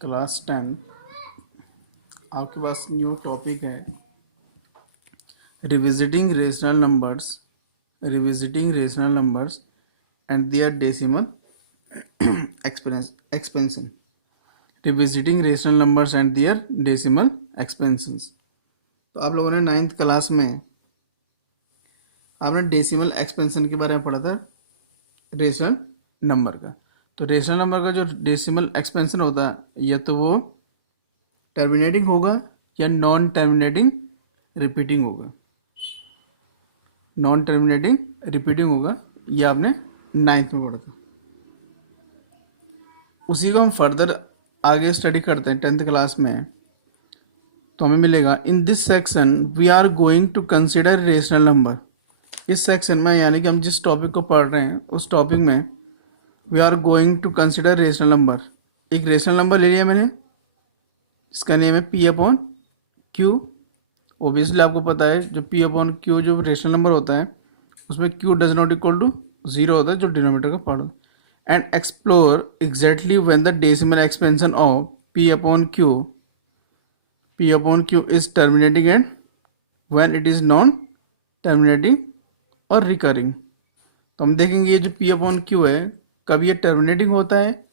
Class 10 आपके पास new topic है revisiting rational numbers and their decimal expansion revisiting rational numbers and their decimal expansions. तो आप लोगों ने 9th क्लास में आपने डेसिमल एक्सपेंशन के बारे में पढ़ा था, रेशनल नंबर का। तो रेशनल नंबर का जो डेसिमल एक्सपेंशन होता है या तो वो टर्मिनेटिंग होगा या नॉन टर्मिनेटिंग रिपीटिंग होगा। नॉन टर्मिनेटिंग रिपीटिंग होगा, ये आपने 9th में पढ़ा था। उसी को हम फर्दर आगे स्टडी करते हैं 10th क्लास में, तो हमें मिलेगा in this section we are going to consider rational number. इस सेक्शन में यानी कि हम जिस टॉपिक को पढ़ रहे हैं उस टॉपिक में we are going to consider rational number. एक रेशनल नंबर ले लिया मैंने, इसका नेम है पी अपॉन क्यू। ओबियसली आपको पता है जो पी अपॉन क्यू जो रेशनल नंबर होता है उसमें Q does not equal to 0 होता है, जो डिनोमिनेटर का पार्ट होता है। And explore exactly when the decimal expansion of P upon Q is terminating and when it is non terminating और रिकरिंग। तो हम देखेंगे ये जो पी अपॉन क्यू है कब ये टर्मिनेटिंग होता है,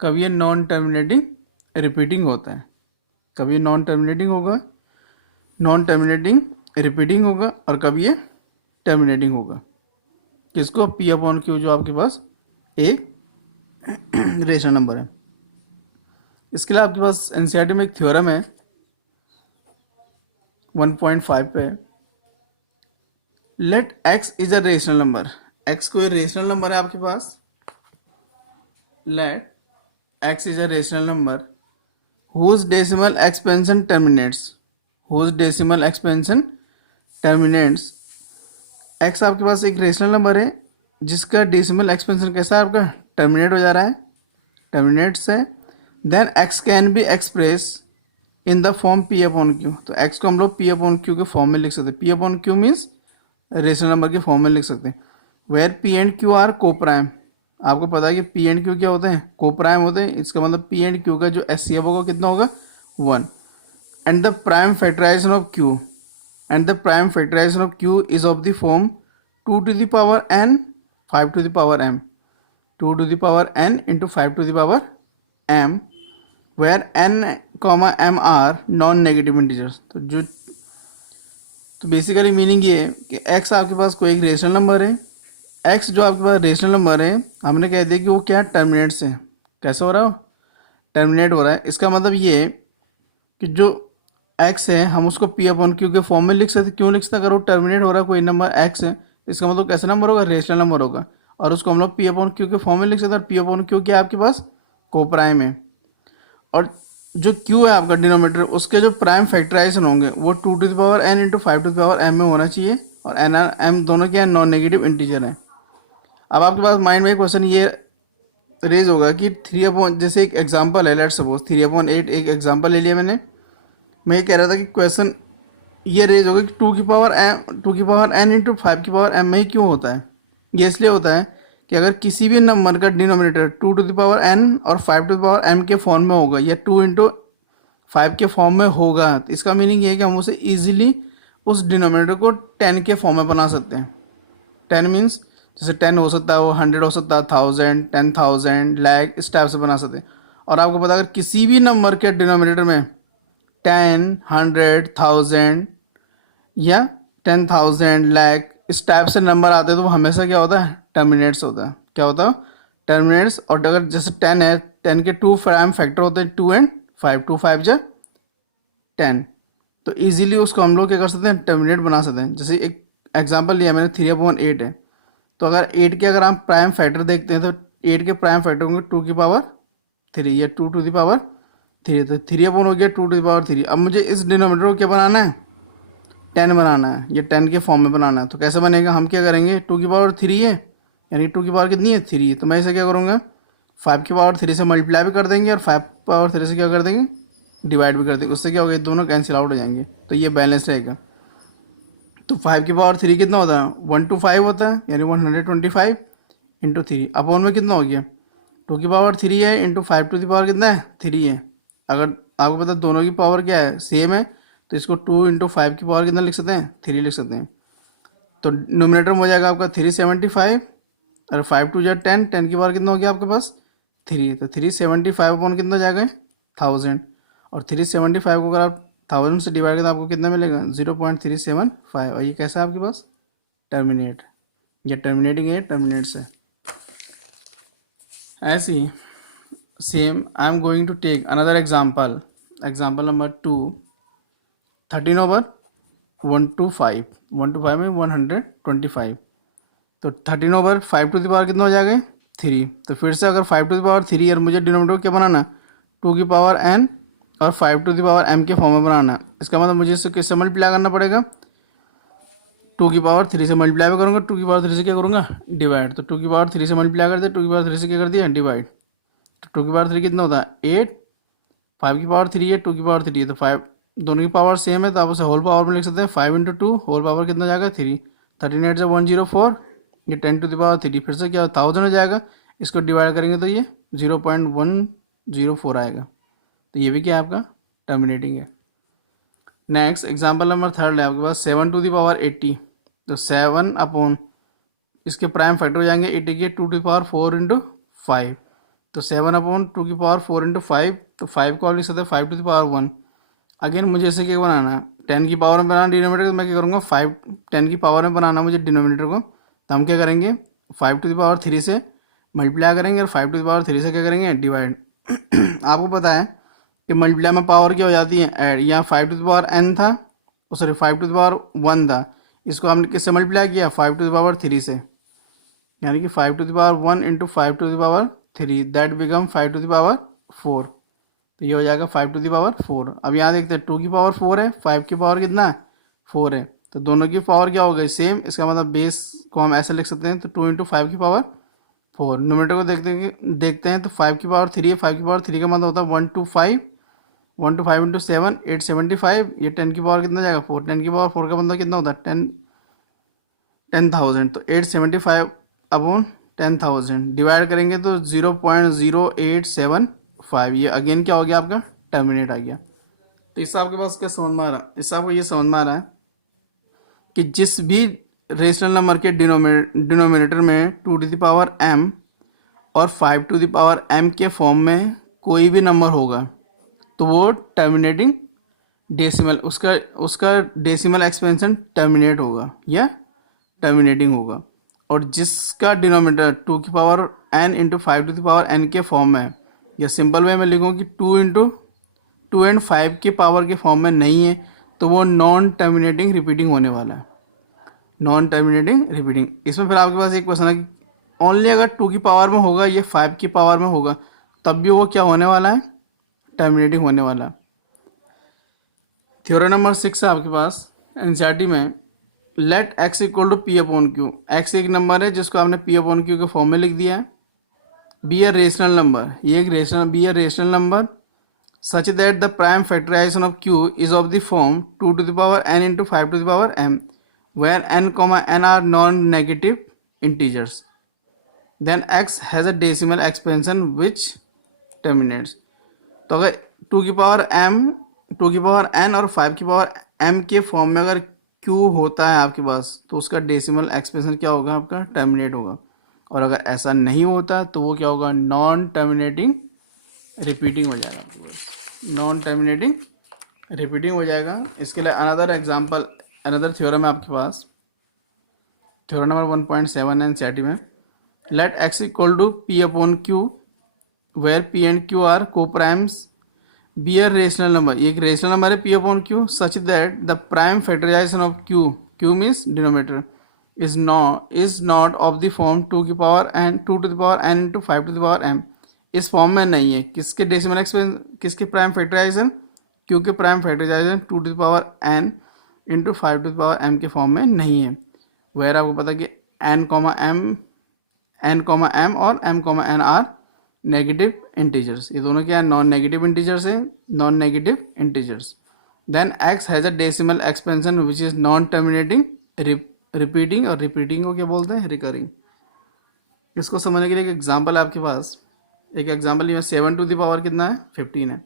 कब ये नॉन टर्मिनेटिंग रिपीटिंग होता है। कब ये नॉन टर्मिनेटिंग होगा, नॉन टर्मिनेटिंग रिपीटिंग होगा, और कब ये टर्मिनेटिंग होगा। किसको? पी अपॉन क्यू जो आपके पास एक रेशनल नंबर है। इसके लिए आपके पास एनसीईआरटी में एक थ्योरम है 1.5 पे, let X is a rational number. X कोई रेशनल नंबर है आपके पास। Let X is a rational number whose decimal expansion terminates x आपके पास एक रेशनल नंबर है जिसका डेसिमल एक्सपेंशन कैसा है आपका, टर्मिनेट हो जा रहा है, टर्मिनेट से। Then x can be express in the form p upon Q. तो x को हम लोग p अपॉन क्यू के फॉर्म में लिख सकते हैं। p upon Q means rational number के फॉर्म में लिख सकते हैं। Where p and q are coprime. आपको पता है कि p एंड q क्या होते हैं, को प्राइम होते हैं। इसका मतलब p एंड q का जो HCF होगा कितना होगा, 1। And the prime factorisation of q is of the form 2 to the power n 5 to the power m, 2 to the power n into 5 to the power m, where n m are non negative integers. तो basically meaning ये है कि x आपके पास कोई एक rational number है। x जो आपके पास रेशनल नंबर है हमने कह दिया कि वो क्या टर्मिनेट से, कैसे हो रहा है, टर्मिनेट हो रहा है। इसका मतलब ये है कि जो x है हम उसको p अपॉन क्यू के फॉर्म में लिख सकते। क्यों लिख सकते? अगर वो टर्मिनेट हो रहा है कोई नंबर x है, इसका मतलब कैसा नंबर होगा, रेशनल नंबर होगा, और उसको हम लोग p अपॉन क्यू के फॉर्म में लिख सकते हैं। p अपॉन क्यू क्या है आपके पास, को प्राइम है। और जो q है आपका डिनोमिनेटर, उसके जो प्राइम फैक्टराइजेशन होंगे वो 2 to the power n into 5 to the power m में होना चाहिए, और n m दोनों क्या है, नॉन नेगेटिव इंटीजर है। अब आपके पास माइंड में एक क्वेश्चन ये रेज होगा कि 3 अपॉन, जैसे एक एग्जांपल है, लेट सपोज 3/8 एक एग्जांपल ले लिया मैंने। मैं ये कह रहा था कि क्वेश्चन ये रेज होगा कि 2 की पावर n इंटू 5 की पावर m में ही क्यों होता है। ये इसलिए होता है कि अगर किसी भी नंबर का denominator 2 to the power n और 5 to the power m के फॉर्म में होगा या 2 इंटू 5 के फॉर्म में होगा, तो इसका मीनिंग ये है कि हम उसे ईजिली उस डिनोमिनेटर को 10 के फॉर्म में बना सकते हैं। 10 मीन्स जैसे 10 हो सकता है, वो 100 हो सकता है, 1000, 10,000, लाख, इस टाइप से बना सकते हैं। और आपको पता है अगर किसी भी नंबर के डिनोमिनेटर में 10, 100, 1000 या 10,000, लाख, इस टाइप से नंबर आते हैं तो वो हमेशा क्या होता है, टर्मिनेट्स होता है। क्या होता है, टर्मिनेट्स। और अगर जैसे 10 है, 10 के 2 प्राइम फैक्टर होते हैं 2 एंड 5, 2 5 जा 10, तो इजीली उसको हम लोग क्या कर सकते हैं, टर्मिनेट बना सकते हैं। जैसे एक एग्जांपल लिया मैंने 3/8 है, तो अगर 8 के अगर आप प्राइम फैक्टर देखते हैं तो 8 के प्राइम फैक्टर होंगे 2 की पावर 3 या 2 to the power 3, तो 3 अपॉन हो गया 2 to the power 3। अब मुझे इस डिनोमिनेटर को क्या बनाना है, 10 बनाना है, ये 10 के फॉर्म में बनाना है। तो कैसे बनेगा, हम क्या करेंगे, 2 की पावर 3 है, यानी 2 की पावर कितनी है, 3 है, तो मैं इसे क्या करूँगा, 5 की पावर 3 से मल्टीप्लाई भी कर देंगे और 5 पावर 3 से क्या कर देंगे, डिवाइड भी कर देंगे। उससे क्या होगा, ये दोनों कैंसिल आउट हो जाएंगे, तो ये बैलेंस रहेगा। तो 5 की पावर 3 कितना होता है, 1 to 5 होता है, यानी 125 इंटू 3 अपॉन में कितना हो गया, 2 की पावर 3 है इंटू 5 to the पावर कितना है, 3 है, अगर आपको पता दोनों की पावर क्या है, सेम है, तो इसको 2 × 5 की पावर कितना लिख सकते हैं, 3 लिख सकते हैं। तो नोमिनेटर में हो जाएगा आपका 375, और 5 × 2 = 10, 10 की पावर कितना हो गया आपके पास 3, तो 375 अपॉन कितना हो जाएगा 1000, और 375 को अगर आप 1000 से डिवाइड करें तो आपको कितना मिलेगा 0.375, और ये कैसा है आपके पास टर्मिनेट, ये टर्मिनेटिंग है, टर्मिनेट से। ऐसे ही same I am going to take another example, example number 2, 13/125, 125 में 125, तो 13/5 कितना हो जाएगा 3, तो फिर से अगर 5 और मुझे डिनोमिनेटर क्या बनाना 2n और 5m के फॉर्म में बनाना, इसका मतलब मुझे इससे किससे मल्टीप्लाई करना पड़ेगा, 2 से मल्टीप्लाई भी करूँगा, 2 से क्या करूँगा डिवाइड, तो 2 से मल्टीप्लाई कर दिया, 2 से क्या कर दिया डिवाइड, तो 2 कितना होता है 8, 5 है, 2 है, तो 5 दोनों की पावर सेम है, तो आप उसे होल पावर में लिख सकते हैं, 5 × 2 होल पावर कितना जाएगा 3, 13 से 104, ये 10⁻3, फिर से क्या 1000 हो जाएगा, इसको डिवाइड करेंगे तो ये 0.104 आएगा, तो ये भी क्या है आपका टर्मिनेटिंग है। नेक्स्ट एग्जाम्पल नंबर 3 है आपके पास 7⁻80, तो 7 अपॉन इसके प्राइम फैक्टर हो जाएंगे 80 के 2⁴ × 5, तो 7/2⁴ × 5, तो 5 को आप लिख सकते हैं 5⁻1। अगेन मुझे इसे क्या बनाना है 10 की पावर में बनाना डिनोमिनेटर, तो मैं क्या करूँगा 10 की पावर में बनाना मुझे डिनोमिनेटर को, तो हम क्या करेंगे 5⁻3 से मल्टीप्लाई करेंगे और 5⁻3 से क्या करेंगे डिवाइड। आपको पता है कि मल्टीप्लाई में पावर क्या हो जाती है ऐड, यहाँ 5n था, सॉरी 5⁻1 था, इसको हमने किससे मल्टीप्लाई किया 5⁻3 से, यानी कि 5⁻1 × 5⁻3 दैट बिकम 5⁻4, तो ये हो जाएगा 5⁻4। अब यहाँ देखते हैं 2⁻4 है, 5 की पावर कितना है 4 है, तो दोनों की पावर क्या हो गई सेम, इसका मतलब बेस को हम ऐसे लिख सकते हैं, तो 2 × 5⁴ नोमिनेटर को देखते हैं तो 5 की पावर 3 है, 5 की पावर 3 का मतलब होता है 1 to 5, 1 to 5 × 7 875, ये 10 की पावर कितना जाएगा 4, 10 की पावर 4 का मतलब कितना होता है 10,000, तो 875/10,000 डिवाइड करेंगे तो 0.0875, ये अगेन क्या हो गया आपका टर्मिनेट आ गया। तो इससे आपके पास क्या समझ में आ रहा है, इससे आपको ये समझ में आ रहा है कि जिस भी रेशनल नंबर के डिनोमिनेटर में 2m और 5m के फॉर्म में कोई भी नंबर होगा तो वो टर्मिनेटिंग डेसिमल, उसका डेसिमल एक्सपेंशन टर्मिनेट होगा या टर्मिनेटिंग होगा, और जिसका डिनोमिनेटर 2n × 5n के फॉर्म में है, या सिंपल वे में लिखूँ कि 2 and 5 के पावर के फॉर्म में नहीं है, तो वो नॉन टर्मिनेटिंग रिपीटिंग होने वाला है, नॉन टर्मिनेटिंग रिपीटिंग। इसमें फिर आपके पास एक क्वेश्चन है कि ओनली अगर 2 की पावर में होगा, ये 5 की पावर में होगा, तब भी वो क्या होने वाला है टर्मिनेटिंग होने वाला है। थ्योरम नंबर 6 है आपके पास एनसीईआरटी में, लेट x = p/q, x एक नंबर है जिसको आपने p/q के फॉर्म में लिख दिया है, बी अ रेशनल नंबर, ये एक rational number such that the prime factorisation of q is of the form 2n × 5m where n, n are non-negative integers, then x has a decimal expansion which terminates। तो अगर 2n और 5m के form में अगर q होता है आपके पास, तो उसका डेसिमल एक्सपेंशन क्या होगा आपका टर्मिनेट होगा, और अगर ऐसा नहीं होता तो वो क्या होगा नॉन टर्मिनेटिंग रिपीटिंग हो जाएगा आपके पास, नॉन टर्मिनेटिंग रिपीटिंग हो जाएगा। इसके लिए अनदर थ्योरम है आपके पास, थ्योरम नंबर 1.7 है एनसीईआरटी में, let x = p/q where p and q are coprimes be a rational number, ये एक रेशनल नंबर है p/q such that the prime factorisation of q means denominator is not of the form 2 × n × 5m, इस form में नहीं है, किसके decimal expansion, किसके prime factorisation q के प्राइम फैक्टराइजेशन 2n × 5m के फॉर्म में नहीं है, वेयर आपको पता कि n, m और m, n are negative integers, ये दोनों क्या है नॉन नेगेटिव इंटीजर्स है, non negative integers. Then x has a decimal expansion which is non terminating repeating, और रिपीटिंग को क्या बोलते हैं रिकरिंग। इसको समझने के लिए एक एग्जांपल है आपके पास, एक एग्जांपल ये 7 टू द पावर कितना है 15 है,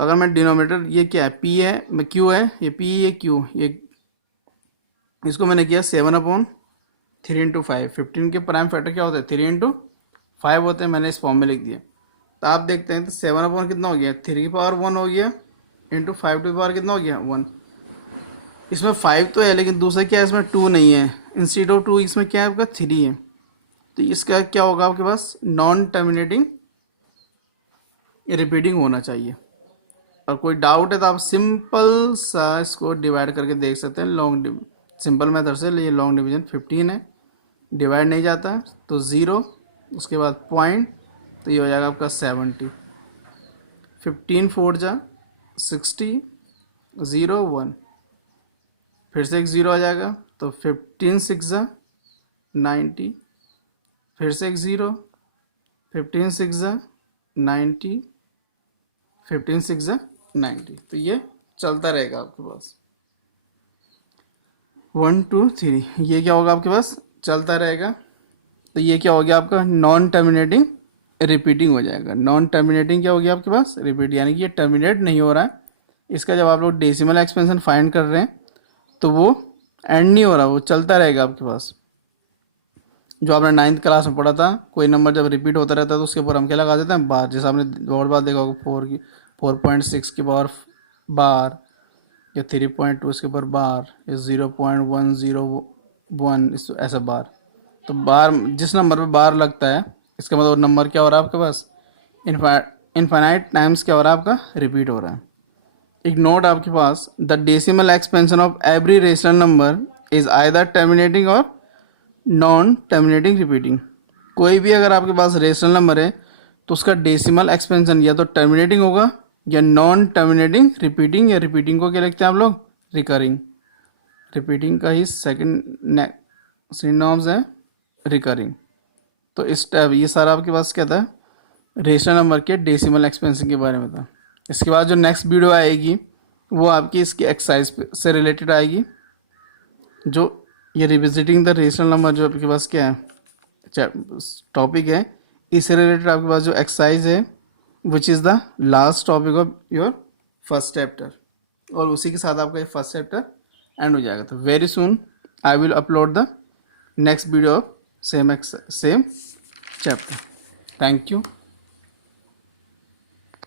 तो अगर मैं डिनोमिनेटर, ये क्या है, p है, मैं q है, ये p, ये q, ये इसको मैंने किया 7/3 इंटू 5। 15 के प्राइम फैक्टर क्या होते हैं, 3 इंटू 5 होते हैं, मैंने इस फॉर्म में लिख दिया। तो आप देखते हैं तो 7/, कितना हो गया, 3 की पावर 1 हो गया, इंटू 5 की पावर कितना हो गया, 1। इसमें 5 तो है, लेकिन दूसरा क्या है, इसमें 2 नहीं है, इंस्टीड ऑफ 2 इसमें क्या है आपका 3 है। तो इसका क्या होगा आपके पास, नॉन टर्मिनेटिंग रिपीटिंग होना चाहिए। और कोई डाउट है तो आप सिंपल सा इसको डिवाइड करके देख सकते हैं, लॉन्ग सिंपल मेथड से। ये लॉन्ग डिवीजन 15 है, डिवाइड नहीं जाता है, तो 0, उसके बाद पॉइंट, तो ये हो जाएगा आपका 70। 15 4 जा 60, 0 1, फिर से एक 0 आ जाएगा, तो 15 6 जा 90, फिर से एक 0, 15 6 जा 90, 15 6 जा 90। तो ये चलता रहेगा आपके पास 1 2 3, ये क्या होगा आपके पास, चलता रहेगा। तो ये क्या हो गया आपका, नॉन टर्मिनेटिंग रिपीटिंग हो जाएगा। नॉन टर्मिनेटिंग क्या हो गया आपके पास, रिपीट, यानी कि ये टर्मिनेट नहीं हो रहा है। इसका जब आप लोग डेसिमल एक्सपेंशन फाइंड कर रहे हैं तो वो एंड नहीं हो रहा, वो चलता रहेगा आपके पास। जो आपने 9th क्लास में पढ़ा था, कोई नंबर जब रिपीट होता रहता है तो उसके ऊपर हम क्या लगा देते हैं, बार। जैसे आपने और बार देखा होगा, 4.6 की पावर बार, या 3.2 इसके ऊपर बार, या 0.101 इस ऐसा बार। तो बार, जिस नंबर पे बार लगता है, इसका मतलब नंबर क्या हो रहा है आपके पास, इनफाइनाइट टाइम्स क्या हो रहा है आपका, रिपीट हो रहा है। एक नोट आपके पास, the decimal expansion of every rational number is either terminating और नॉन टर्मिनेटिंग रिपीटिंग। कोई भी अगर आपके पास रेशनल नंबर है तो उसका डेसिमल एक्सपेंशन या तो टर्मिनेटिंग होगा या नॉन टर्मिनेटिंग रिपीटिंग, या रिपीटिंग को क्या लिखते हैं आप लोग, रिकरिंग। रिपीटिंग का ही सेकंड सिनोनिम्स है रिकरिंग। तो इस टाइप ये सारा आपके पास क्या था, रेशनल नंबर के डेसिमल एक्सपेंशन के बारे में था। इसके बाद जो नेक्स्ट वीडियो आएगी वो आपकी इसकी एक्सरसाइज से रिलेटेड आएगी, जो ये रिविजिटिंग द रेशनल नंबर जो आपके पास क्या है टॉपिक है, इससे रिलेटेड आपके पास जो एक्सरसाइज है which is the last topic of your first chapter, और उसी के साथ आपका ये फर्स्ट चैप्टर एंड हो जाएगा। तो very soon I will upload the next video of same chapter. Thank you.